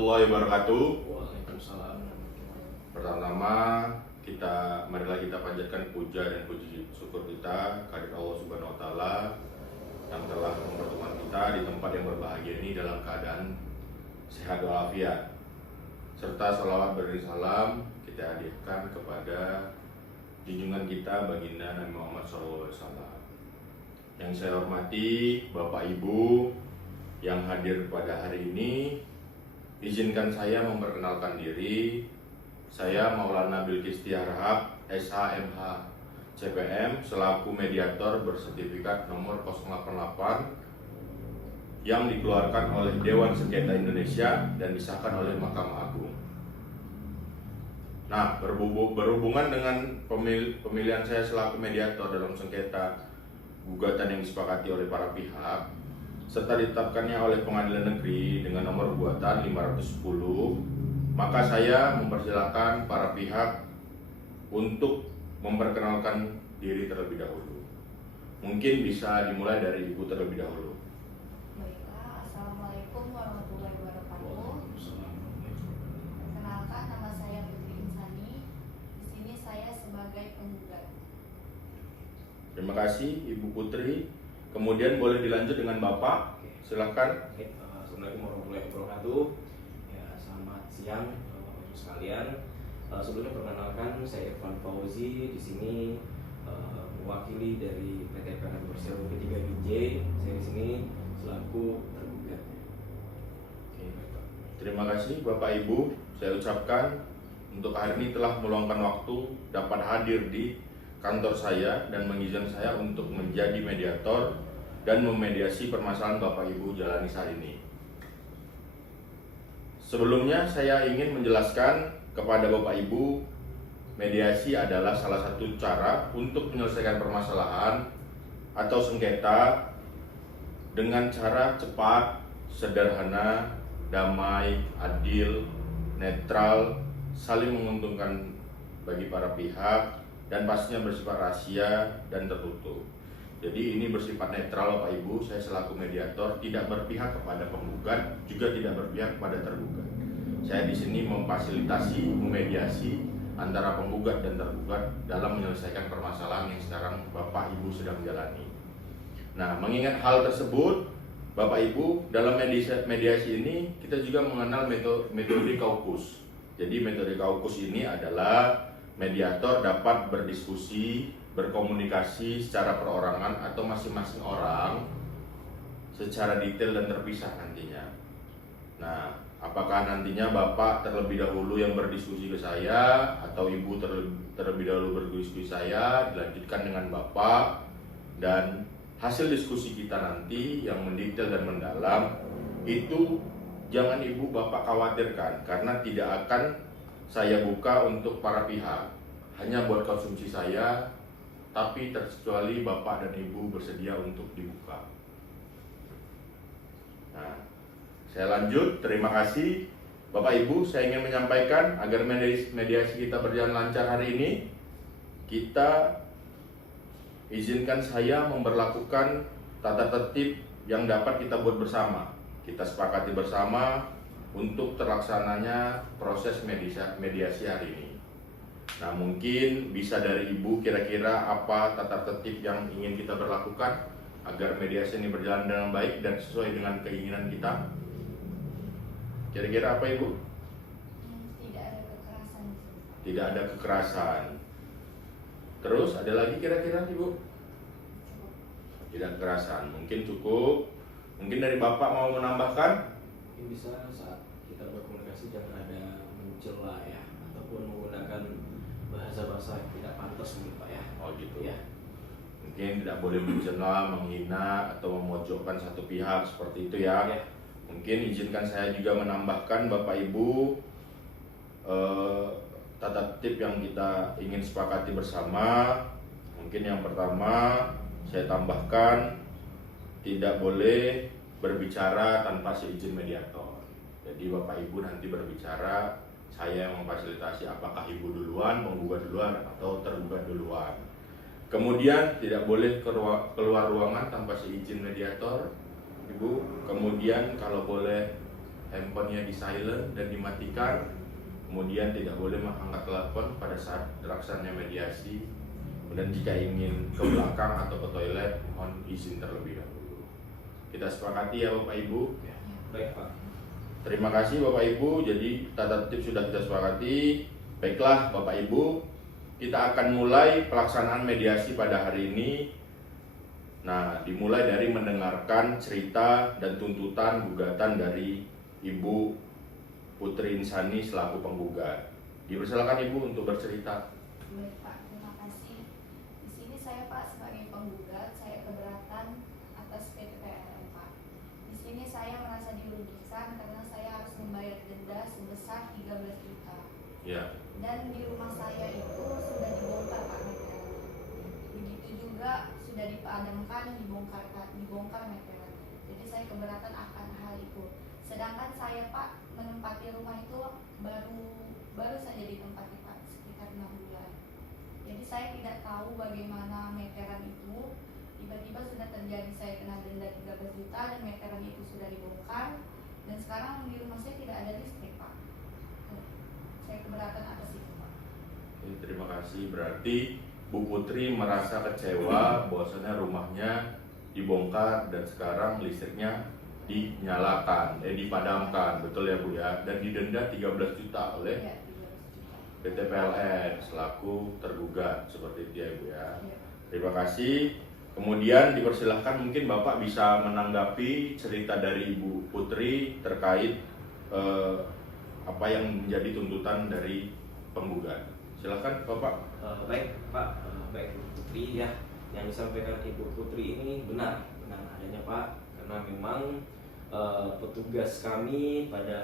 warahmatullahi wabarakatuh. Waalaikumsalam. Pertama-tama marilah kita panjatkan puja dan puji syukur kita kehadirat Allah Subhanahu wa taala yang telah mempertemukan kita di tempat yang berbahagia ini dalam keadaan sehat walafiat. Serta salawat beri salam kita hadirkan kepada junjungan kita baginda Nabi Muhammad SAW. Yang saya hormati Bapak Ibu yang hadir pada hari ini, izinkan saya memperkenalkan diri. Saya Maulana Bilqis Tiarahap, SHMH CPM, selaku mediator bersertifikat nomor 088 yang dikeluarkan oleh Dewan Sengketa Indonesia dan disahkan oleh Mahkamah Agung. Nah, berhubungan dengan pemilihan saya selaku mediator dalam sengketa gugatan yang disepakati oleh para pihak serta ditetapkannya oleh Pengadilan Negeri dengan nomor gugatan 510, maka saya mempersilahkan para pihak untuk memperkenalkan diri terlebih dahulu. Mungkin bisa dimulai dari Ibu terlebih dahulu. Baiklah, Assalamualaikum warahmatullahi wabarakatuh. Perkenalkan, nama saya Putri Insani. Di sini saya sebagai penggugat. Terima kasih Ibu Putri. Kemudian boleh dilanjut dengan Bapak. Silakan. Assalamualaikum warahmatullahi wabarakatuh. Ya, selamat siang Bapak Ibu sekalian. Sebelumnya perkenalkan, saya Irfan Fauzi. Di sini mewakili dari PT PLN Persero P3 BJ. Saya di sini selaku tergugat. Terima kasih Bapak Ibu. Saya ucapkan untuk hari ini telah meluangkan waktu dapat hadir di kantor saya dan mengizinkan saya untuk menjadi mediator dan memediasi permasalahan Bapak Ibu jalani saat ini. Sebelumnya saya ingin menjelaskan kepada Bapak Ibu, mediasi adalah salah satu cara untuk menyelesaikan permasalahan atau sengketa dengan cara cepat, sederhana, damai, adil, netral, saling menguntungkan bagi para pihak, dan pastinya bersifat rahasia dan tertutup. Jadi ini bersifat netral Bapak Ibu. Saya selaku mediator tidak berpihak kepada penggugat, juga tidak berpihak kepada tergugat. Saya di sini memfasilitasi, memediasi antara penggugat dan tergugat dalam menyelesaikan permasalahan yang sekarang Bapak Ibu sedang jalani. Nah, mengingat hal tersebut, Bapak Ibu, dalam mediasi ini kita juga mengenal metode kaukus. Jadi metode kaukus ini adalah mediator dapat berdiskusi, berkomunikasi secara perorangan atau masing-masing orang secara detail dan terpisah nantinya. Nah, apakah nantinya Bapak terlebih dahulu yang berdiskusi ke saya atau Ibu terlebih dahulu berdiskusi saya, dilanjutkan dengan Bapak, dan hasil diskusi kita nanti yang mendetail dan mendalam itu jangan Ibu Bapak khawatirkan, karena tidak akan saya buka untuk para pihak, hanya buat konsumsi saya, tapi terkecuali Bapak dan Ibu bersedia untuk dibuka. Nah, saya lanjut. Terima kasih Bapak Ibu. Saya ingin menyampaikan agar mediasi kita berjalan lancar hari ini, kita izinkan saya memberlakukan tata tertib yang dapat kita buat bersama. Kita sepakati bersama untuk terlaksananya proses mediasi hari ini. Nah, mungkin bisa dari Ibu kira-kira apa tata tertib yang ingin kita berlakukan agar mediasi ini berjalan dengan baik dan sesuai dengan keinginan kita. Kira-kira apa Ibu? Tidak ada kekerasan. Tidak ada kekerasan. Terus ada lagi kira-kira Ibu? Tidak kekerasan. Mungkin cukup. Mungkin dari Bapak mau menambahkan? Mungkin bisa saat kita berkomunikasi jangan ada mencela ya, ataupun menggunakan bahasa-bahasa yang tidak pantas mungkin Pak ya. Oh gitu Ya. Mungkin tidak boleh mencela, menghina, atau memojokkan satu pihak seperti itu ya. Ya. Mungkin izinkan saya juga menambahkan Bapak Ibu tata tertib yang kita ingin sepakati bersama. Mungkin yang pertama saya tambahkan, tidak boleh berbicara tanpa seizin mediator. Jadi Bapak Ibu nanti berbicara, saya yang memfasilitasi apakah Ibu duluan, penggugat duluan, atau tergugat duluan. Kemudian tidak boleh keluar ruangan tanpa seizin mediator, Ibu. Kemudian kalau boleh handphonenya di silent dan dimatikan, kemudian tidak boleh mengangkat telepon pada saat terlaksananya mediasi. Kemudian jika ingin ke belakang atau ke toilet, mohon izin terlebih dahulu. Kita sepakati ya Bapak Ibu. Ya, baik Pak. Terima kasih Bapak Ibu. Jadi tata tertib sudah kita sepakati. Baiklah Bapak Ibu, kita akan mulai pelaksanaan mediasi pada hari ini. Nah, dimulai dari mendengarkan cerita dan tuntutan gugatan dari Ibu Putri Insani selaku penggugat. Dipersilakan Ibu untuk bercerita. Baik Pak, terima kasih. Di sini saya Pak sebagai penggugat, saya keberatan atas PT PLN Pak. Di sini saya merasa dirugikan karena saya harus membayar denda sebesar 13 juta. Ya. Dan di rumah saya itu sudah dibongkar Pak meteran. Begitu juga sudah dipadamkan, dibongkar meteran. Jadi saya keberatan akan hal itu. Sedangkan saya Pak menempati rumah itu baru saja ditempati Pak sekitar 6 bulan. Jadi saya tidak tahu bagaimana meteran itu tiba-tiba sudah terjadi, saya kena denda 13 juta dan meteran itu sudah dibongkar dan sekarang di rumah saya tidak ada listrik Pak. Saya keberatan atas itu Pak. Terima kasih. Berarti Bu Putri merasa kecewa bahwasanya rumahnya dibongkar dan sekarang listriknya dipadamkan, betul ya Bu ya, dan didenda 13 juta oleh Ya, 13 juta. PT PLN selaku tergugat, seperti itu ya Bu ya. Ya. Terima kasih. Kemudian dipersilahkan mungkin Bapak bisa menanggapi cerita dari Ibu Putri terkait apa yang menjadi tuntutan dari penggugat. Silahkan Bapak. Baik Pak, baik Ibu Putri ya, yang disampaikan Ibu Putri ini benar adanya Pak, karena memang petugas kami pada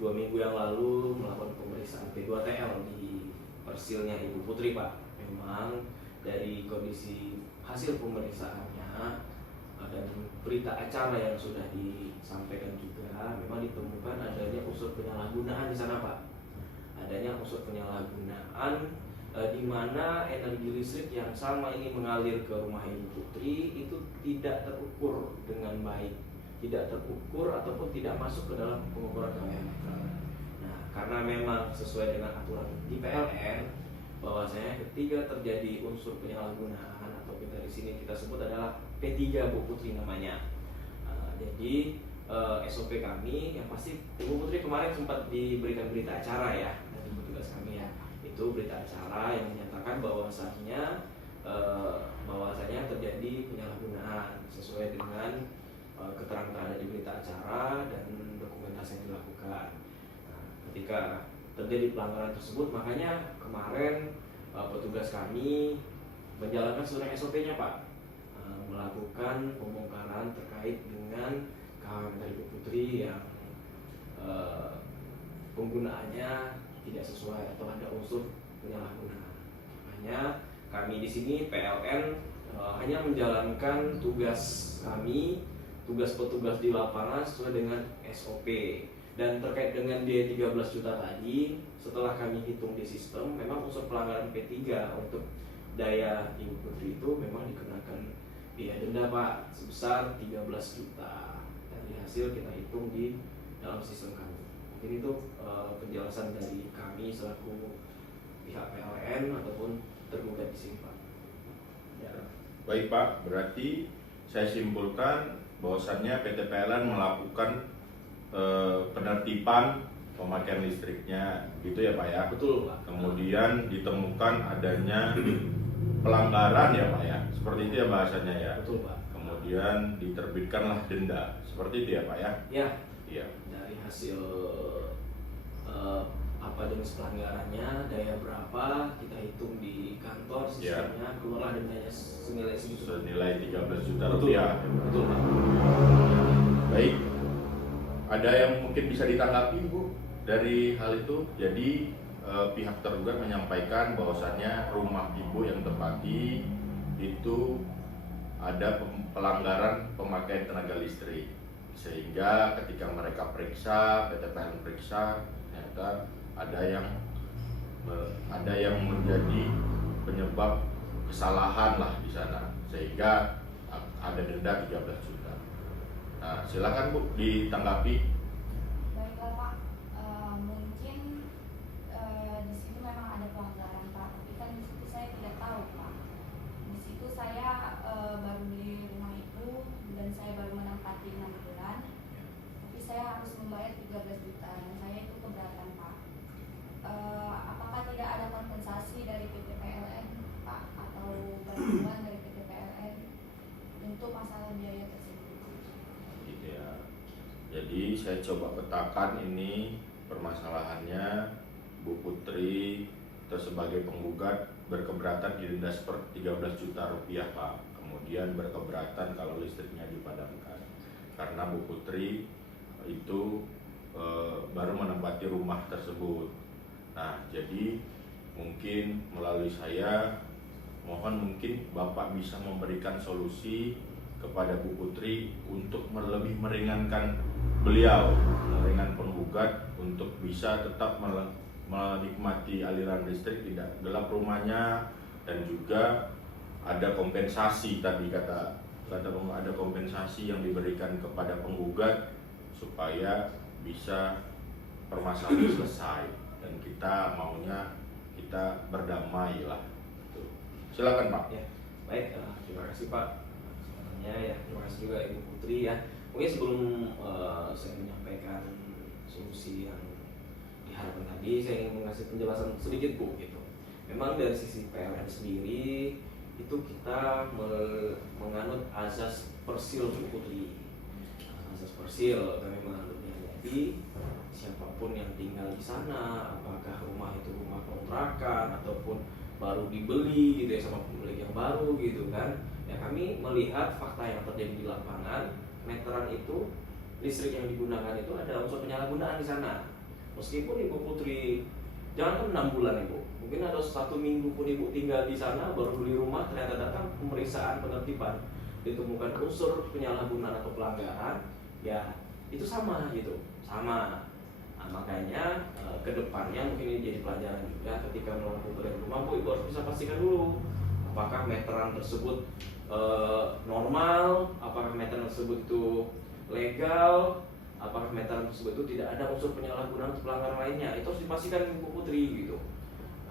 2 minggu yang lalu melakukan pemeriksaan P2TL di persilnya Ibu Putri Pak. Memang dari kondisi hasil pemeriksaannya dan berita acara yang sudah disampaikan juga, memang ditemukan adanya unsur penyalahgunaan di sana Pak. Adanya unsur penyalahgunaan di mana energi listrik yang sama ini mengalir ke rumah Ibu Putri itu tidak terukur dengan baik, tidak terukur ataupun tidak masuk ke dalam pengukuran KWH meteran. Nah, karena memang sesuai dengan aturan di PLN bahwasanya ketika terjadi unsur penyalahgunaan atau kita di sini kita sebut adalah P3 Bu Putri namanya. Jadi SOP kami yang pasti Ibu Putri kemarin sempat diberikan berita acara ya dari petugas kami ya. Itu berita acara yang menyatakan bahwasanya terjadi penyalahgunaan sesuai dengan keterangan ada di berita acara dan dokumentasi yang dilakukan. Nah, ketika terjadi pelanggaran tersebut, makanya kemarin petugas kami menjalankan sesuai SOP-nya Pak, melakukan pembongkaran terkait dengan KWH dari Ibu Putri yang penggunaannya tidak sesuai atau ada unsur penyalahgunaan. Makanya kami di sini PLN hanya menjalankan tugas kami, tugas petugas di lapangan sesuai dengan SOP. Dan terkait dengan biaya 13 juta tadi, setelah kami hitung di sistem, memang unsur pelanggaran P3 untuk daya Ibu Putri itu memang dikenakan biaya denda Pak sebesar 13 juta. Dari hasil kita hitung di dalam sistem kami. Mungkin itu penjelasan dari kami selaku pihak PLN ataupun tergugat di sini Pak. Ya. Baik Pak, berarti saya simpulkan bahwasannya PT PLN melakukan penertiban pemakaian listriknya, gitu ya Pak ya. Betul Pak. Kemudian ditemukan adanya pelanggaran ya Pak ya, seperti itu ya bahasanya ya. Betul Pak. Kemudian diterbitkanlah denda, seperti itu ya Pak ya. Ya. Iya. Dari hasil apa jenis pelanggarannya, daya berapa kita hitung di kantor sistemnya, keluarlah dendanya senilai segitu. Senilai 13 juta Betul, rupiah. betul Pak. Baik, ada yang mungkin bisa ditanggapi Bu dari hal itu? Jadi pihak tergugat menyampaikan bahwasannya rumah Ibu yang tempati itu ada pelanggaran pemakaian tenaga listrik, sehingga ketika mereka periksa, PT PLN periksa, ternyata ada yang menjadi penyebab kesalahan lah di sana, sehingga ada denda 13 juta. Nah, silakan Bu ditanggapi. Baiklah Pak, mungkin di situ memang ada pelanggaran Pak, tapi kan di situ saya tidak tahu Pak. Di situ saya baru beli rumah itu dan saya baru menempati 6 bulan, tapi saya harus membayar 13 juta dan saya itu keberatan Pak. Apakah tidak ada kompensasi dari PT PLN Pak atau bantuan dari PT PLN untuk masalah biaya tersebut? Gitu ya. Jadi saya coba petakan ini permasalahannya. Bu Putri sebagai penggugat berkeberatan didenda 13 juta rupiah Pak. Kemudian berkeberatan kalau listriknya dipadamkan. Karena Bu Putri itu baru menempati rumah tersebut. Nah, jadi mungkin melalui saya mohon mungkin Bapak bisa memberikan solusi kepada Bu Putri untuk lebih meringankan beliau, meringankan penggugat untuk bisa tetap menikmati aliran listrik, tidak gelap rumahnya, dan juga ada kompensasi tadi kata ada kompensasi yang diberikan kepada penggugat supaya bisa permasalahan selesai dan kita maunya kita berdamai lah. Silakan Pak. Ya, baik, terima kasih Pak. Sebenarnya ya, terima kasih juga Ibu Putri ya. Mungkin sebelum saya menyampaikan solusi yang diharapkan tadi, saya ingin mengasih penjelasan sedikit Bu gitu. Memang dari sisi PLN sendiri itu kita menganut azas persil Bu Putri. Azas persil kami menganutnya, jadi siapapun yang tinggal di sana, apakah rumah itu rumah kontrakan ataupun baru dibeli gitu ya sama pemilik yang baru gitu kan, ya kami melihat fakta yang terjadi di lapangan. Meteran itu, listrik yang digunakan itu ada unsur penyalahgunaan di sana. Meskipun Ibu Putri jangan 6 bulan Ibu, mungkin ada 1 minggu pun Ibu tinggal di sana baru beli rumah, ternyata datang pemeriksaan penertiban ditemukan unsur penyalahgunaan atau pelanggaran, ya itu sama gitu, sama. Nah, makanya kedepannya mungkin ini jadi pelajaran juga ketika melakukan rumah Bu, Ibu harus bisa pastikan dulu apakah meteran tersebut normal, apakah meteran tersebut itu legal, apakah meteran tersebut itu tidak ada unsur penyalahgunaan atau pelanggaran lainnya. Itu harus dipastikan Ibu Putri gitu.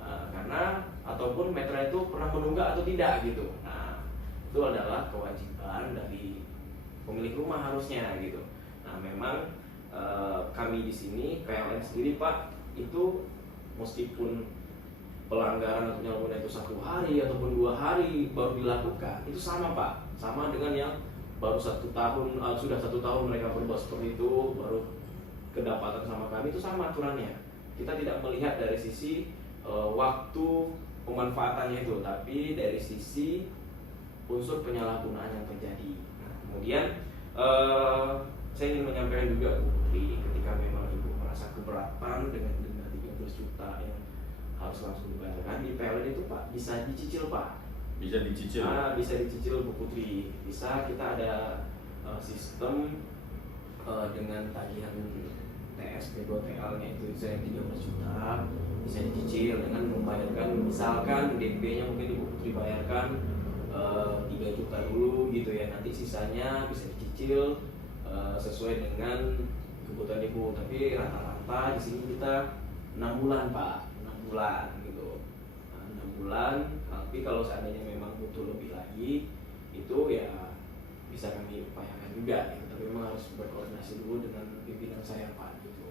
Karena ataupun meteran itu pernah menunggak atau tidak gitu. Nah, itu adalah kewajiban dari pemilik rumah harusnya gitu. Nah, memang kami di sini PLN sendiri Pak, itu meskipun pelanggaran atau penyalahgunaan itu 1 hari ataupun 2 hari baru dilakukan, itu sama Pak, sama dengan yang baru 1 tahun, sudah 1 tahun mereka berbuat seperti itu baru kedapatan sama kami, itu sama aturannya. Kita tidak melihat dari sisi waktu pemanfaatannya itu, tapi dari sisi unsur penyalahgunaan yang terjadi. Nah, kemudian saya ingin menyampaikan juga Bu Putri, ketika memang Ibu merasa keberatan dengan denda 13 juta yang harus langsung dibayarkan di PLN itu Pak, bisa dicicil Pak. Bisa dicicil? Bisa dicicil Bu Putri. Bisa, kita ada sistem dengan tagihan TSP 2TL nya itu saya 13 juta, bisa dicicil dengan membayarkan, misalkan DP nya mungkin Ibu Putri bayarkan 3 juta dulu gitu ya, nanti sisanya bisa dicicil sesuai dengan kebutuhan Ibu. Tapi rata-rata di sini kita 6 bulan Pak, 6 bulan gitu. 6 bulan. Tapi kalau seandainya memang butuh lebih lagi, itu ya bisa kami upayakan juga gitu. Tapi memang harus berkoordinasi dulu dengan pimpinan saya Pak gitu.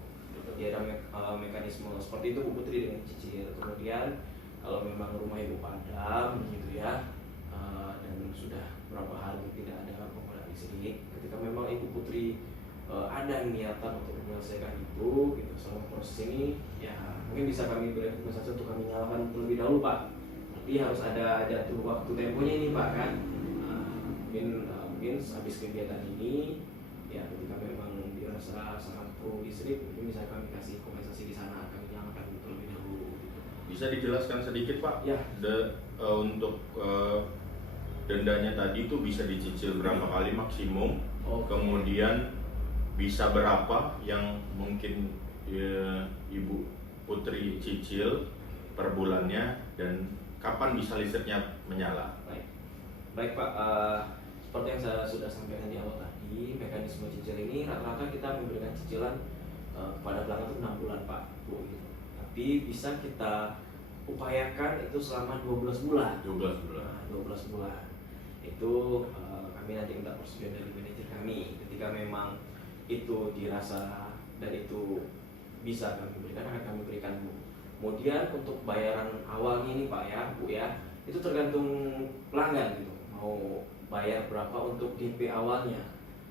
Jadi ada mekanisme seperti itu Bu Putri dengan cicil. Kemudian kalau memang rumah Ibu padam gitu ya, dan sudah berapa hari tidak ada penggunaan listrik, ketika memang Ibu Putri ada niatan untuk menyelesaikan itu gitu, selama proses ini ya mungkin bisa kami beri rekomendasi untuk kami nyalakan terlebih dahulu Pak. Tapi harus ada jatuh waktu temponya ini Pak kan. Mungkin habis kegiatan ini ya ketika memang dirasa sangat pro listrik, mungkin bisa kami kasih kompensasi di sana, kami nyalakan terlebih dahulu gitu. Bisa dijelaskan sedikit Pak? Ya. Untuk dendanya tadi itu bisa dicicil berapa kali maksimum? Kemudian bisa berapa yang mungkin Ibu Putri cicil per bulannya, dan kapan bisa listriknya menyala? Baik Pak, seperti yang saya sudah sampaikan di awal tadi, Jadi mekanisme cicil ini rata-rata kita memberikan cicilan kepada pelanggan itu 6 bulan Pak Bu gitu. Tapi bisa kita upayakan itu selama 12 bulan. 12 bulan. Nah, 12 bulan. Itu kami nanti minta persetujuan dari manajer kami. Ketika memang itu dirasa dan itu bisa kami berikan, akan kami berikan Bu. Kemudian untuk bayaran awalnya ini Pak ya Bu ya, itu tergantung pelanggan gitu. Mau bayar berapa untuk DP awalnya,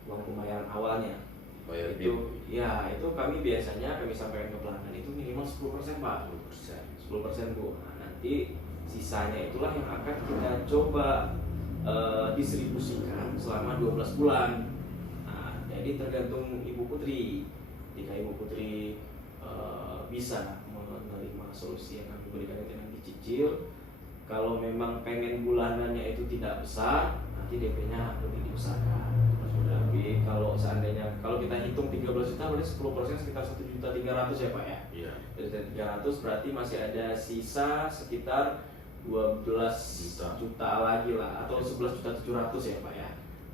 uang pembayaran awalnya. Bayar Itu ya itu kami biasanya kami sampaikan ke pelanggan itu minimal 10% Pak. 10% Bu. Nah, nanti sisanya itulah yang akan kita coba distribusikan selama 12 bulan. Nah, jadi tergantung Ibu Putri. Jika Ibu Putri bisa menerima solusi yang kami berikan itu nanti cicil. Kalau memang pengen bulanannya itu tidak besar, nanti DP-nya lebih dibesarkan. Tapi kalau seandainya kalau kita hitung 13 juta berarti 10% sekitar 1.300.000 ya Pak ya. Iya. Dari 300 berarti masih ada sisa sekitar 12 juta lagi lah atau 11.700.000 ya Pak ya.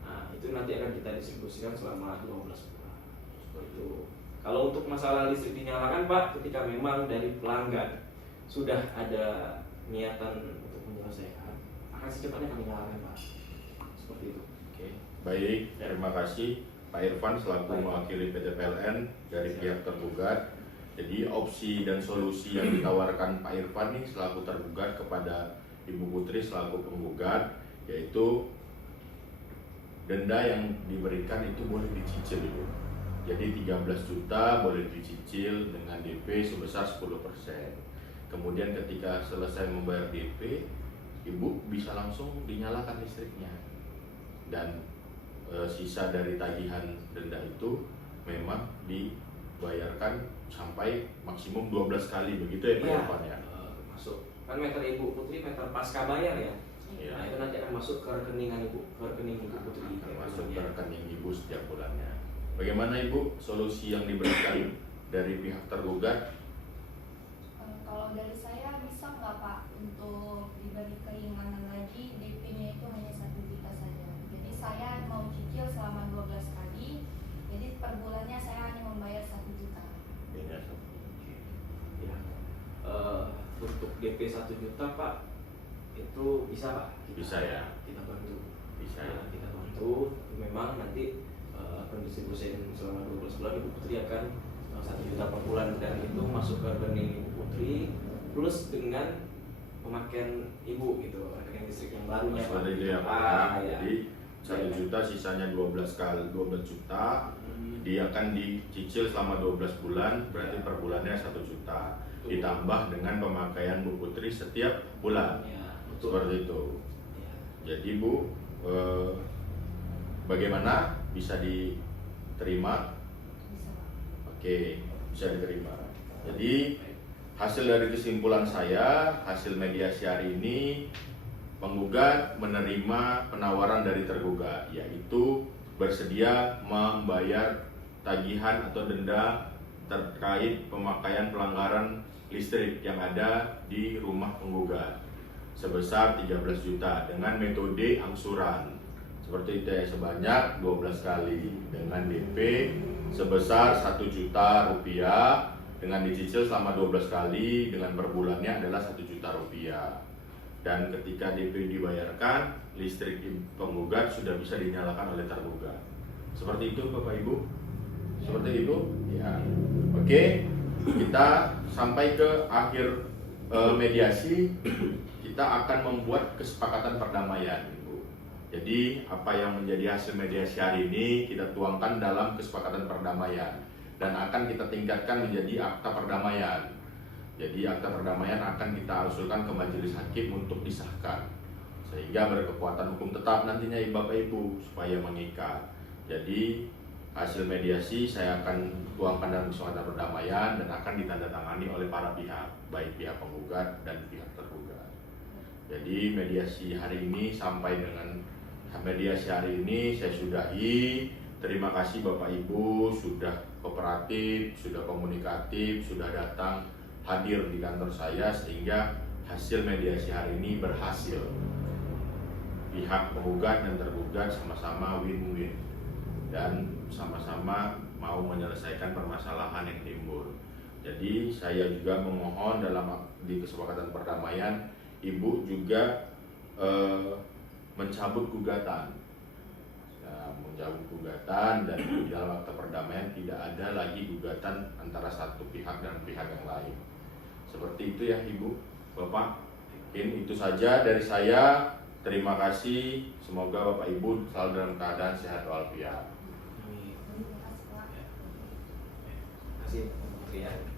Nah, itu nanti akan kita distribusikan selama 12 bulan. Seperti itu. Kalau untuk masalah listrik dinyalakan Pak, ketika memang dari pelanggan sudah ada niatan untuk menyelesaikan, akan secepatnya kami nyalakan Pak. Seperti itu. Oke. Baik, terima kasih Pak Irfan selaku mewakili PT PLN dari pihak tergugat. Jadi opsi dan solusi yang ditawarkan Pak Irfan ini selaku tergugat kepada Ibu Putri selaku penggugat, yaitu denda yang diberikan itu boleh dicicil Ibu. Jadi 13 juta boleh dicicil dengan DP sebesar 10%. Kemudian ketika selesai membayar DP, Ibu bisa langsung dinyalakan listriknya. Dan sisa dari tagihan denda itu memang dibayarkan sampai maksimum 12 kali begitu ya Pak Irfan ya? Masuk. Kan meter Ibu Putri meter pasca bayar ya? Iya. Nah itu nanti akan masuk ke rekeningan Ibu, ke rekening Ibu Putri. Akan masuk ke rekening Ibu setiap bulannya. Bagaimana Ibu solusi yang diberikan dari pihak tergugat? Kalau dari saya bisa nggak Pak untuk diberi keringanan lagi DP-nya itu hanya 1 juta saja. Jadi saya mau cicil selama 12 kali, jadi per bulannya saya hanya membayar 1 juta. Ya. Untuk DP 1 juta Pak itu bisa Pak? Bisa ya? Kita bantu. Bisa ya? Kita bantu. Memang nanti akan distribusikan selama 12 bulan Ibu Putri akan 1 juta per bulan dan itu masuk ke rekening Ibu Putri plus dengan pemakaian Ibu gitu, rekening listrik yang barunya. Seperti itu ya Pak. Ya. Jadi 1 juta sisanya 12 juta. Dia akan dicicil selama 12 bulan, berarti per bulannya 1 juta. Ditambah dengan pemakaian Bu Putri setiap bulan. Ya, Seperti itu. Ya. Jadi Bu, bagaimana bisa diterima? Bisa Pak. Oke, bisa diterima. Jadi hasil dari kesimpulan saya, hasil mediasi hari ini, penggugat menerima penawaran dari tergugat, yaitu bersedia membayar tagihan atau denda terkait pemakaian pelanggaran listrik yang ada di rumah penggugat sebesar 13 juta dengan metode angsuran. Seperti itu ya, sebanyak 12 kali dengan DP sebesar 1 juta rupiah dengan dicicil selama 12 kali dengan per bulannya adalah 1 juta rupiah. Dan ketika DP dibayarkan, listrik penggugat sudah bisa dinyalakan oleh tergugat. Seperti itu Bapak Ibu? Seperti itu? Ya. Oke, kita sampai ke akhir mediasi. Kita akan membuat kesepakatan perdamaian. Jadi apa yang menjadi hasil mediasi hari ini kita tuangkan dalam kesepakatan perdamaian dan akan kita tingkatkan menjadi akta perdamaian. Jadi akta perdamaian akan kita usulkan ke majelis hakim untuk disahkan sehingga berkekuatan hukum tetap nantinya Bapak Ibu supaya mengikat. Jadi hasil mediasi saya akan tuangkan dalam kesepakatan perdamaian dan akan ditandatangani oleh para pihak, baik pihak penggugat dan pihak tergugat. Jadi mediasi hari ini sampai dengan mediasi hari ini saya sudahi. Terima kasih Bapak Ibu sudah kooperatif, sudah komunikatif, sudah datang hadir di kantor saya sehingga hasil mediasi hari ini berhasil. Pihak penggugat dan tergugat sama-sama win-win. dan sama-sama mau menyelesaikan permasalahan yang timbul. Jadi saya juga memohon di kesepakatan perdamaian Ibu juga mencabut gugatan. Ya, mencabut gugatan, dan di dalam akta perdamaian tidak ada lagi gugatan antara satu pihak dan pihak yang lain. Seperti itu ya Ibu, Bapak. Mungkin itu saja dari saya. Terima kasih. Semoga Bapak Ibu selalu dalam keadaan sehat walafiat. Amin. Terima kasih, Pak. Terima kasih, Pak Menteri ya.